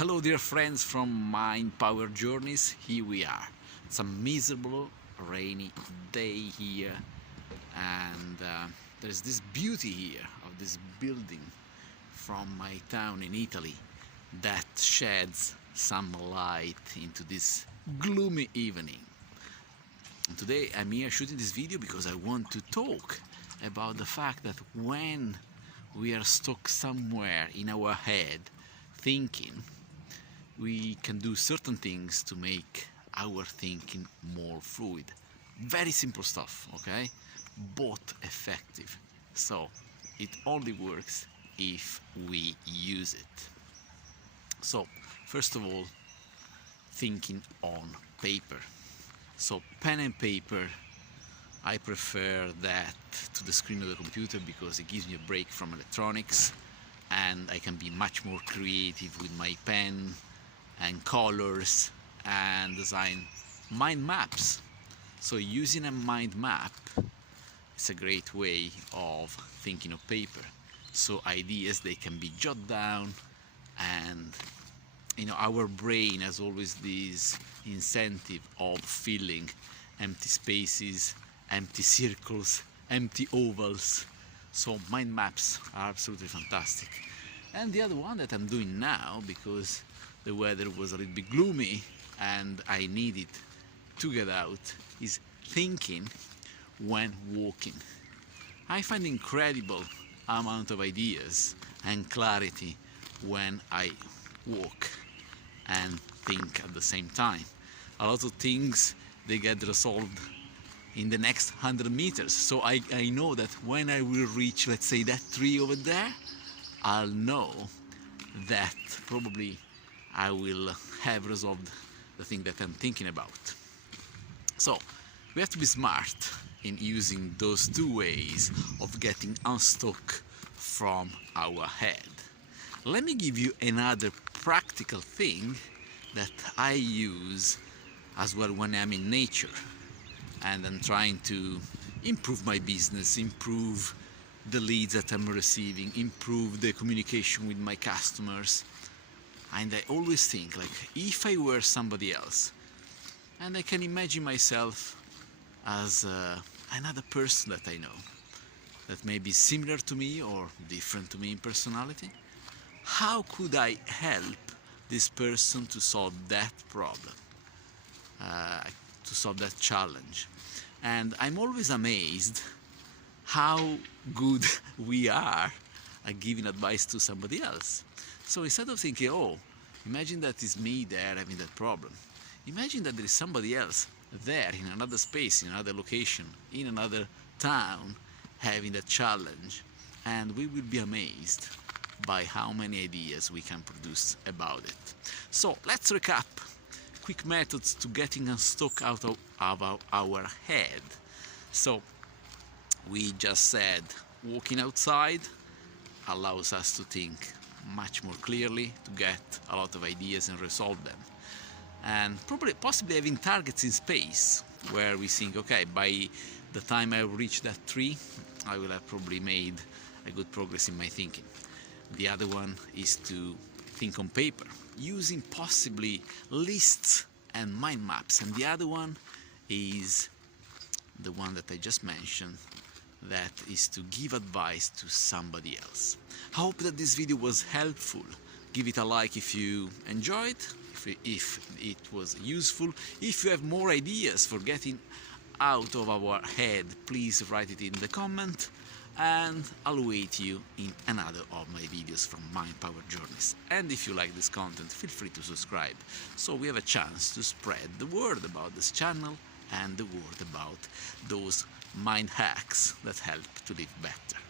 Hello dear friends from Mind Power Journeys, here we are. It's a miserable rainy day here and there's this beauty here of this building from my town in Italy that sheds some light into this gloomy evening. And today I'm here shooting this video because I want to talk about the fact that when we are stuck somewhere in our head thinking, we can do certain things to make our thinking more fluid. Very simple stuff, okay? But effective. So it only works if we use it. So first of all, thinking on paper. So pen and paper, I prefer that to the screen of the computer because it gives me a break from electronics and I can be much more creative with my pen and colors and design mind maps. So using a mind map is a great way of thinking of paper. So ideas, they can be jotted down, and our brain has always this incentive of filling empty spaces, empty circles, empty ovals. So mind maps are absolutely fantastic. And the other one that I'm doing now, because the weather was a little bit gloomy and I needed to get out, is thinking when walking. I find incredible amount of ideas and clarity when I walk and think at the same time. A lot of things, they get resolved in the next 100 meters. So I know that when I will reach, let's say, that tree over there, I'll know that probably I will have resolved the thing that I'm thinking about. So we have to be smart in using those two ways of getting unstuck from our head. Let me give you another practical thing that I use as well when I'm in nature and I'm trying to improve my business, improve the leads that I'm receiving, improve the communication with my customers. And I always think, like, if I were somebody else, and I can imagine myself as another person that I know, that may be similar to me or different to me in personality, how could I help this person to solve that problem, to solve that challenge? And I'm always amazed how good we are at giving advice to somebody else. So instead of thinking, oh, imagine that it's me there having that problem, imagine that there is somebody else there in another space, in another location, in another town having that challenge, and we will be amazed by how many ideas we can produce about it. So let's recap quick methods to getting unstuck out of our head. So we just said walking outside allows us to think much more clearly, to get a lot of ideas and resolve them. And possibly having targets in space where we think, okay, by the time I reach that tree, I will have probably made a good progress in my thinking. The other one is to think on paper, using possibly lists and mind maps. And the other one is the one that I just mentioned, that is to give advice to somebody else. I hope that this video was helpful. Give it a like if you enjoyed, if it was useful. If you have more ideas for getting out of our head, please write it in the comment, and I'll await you in another of my videos from Mind Power Journeys. And if you like this content, feel free to subscribe, so we have a chance to spread the word about this channel and the word about those mind hacks that help to live better.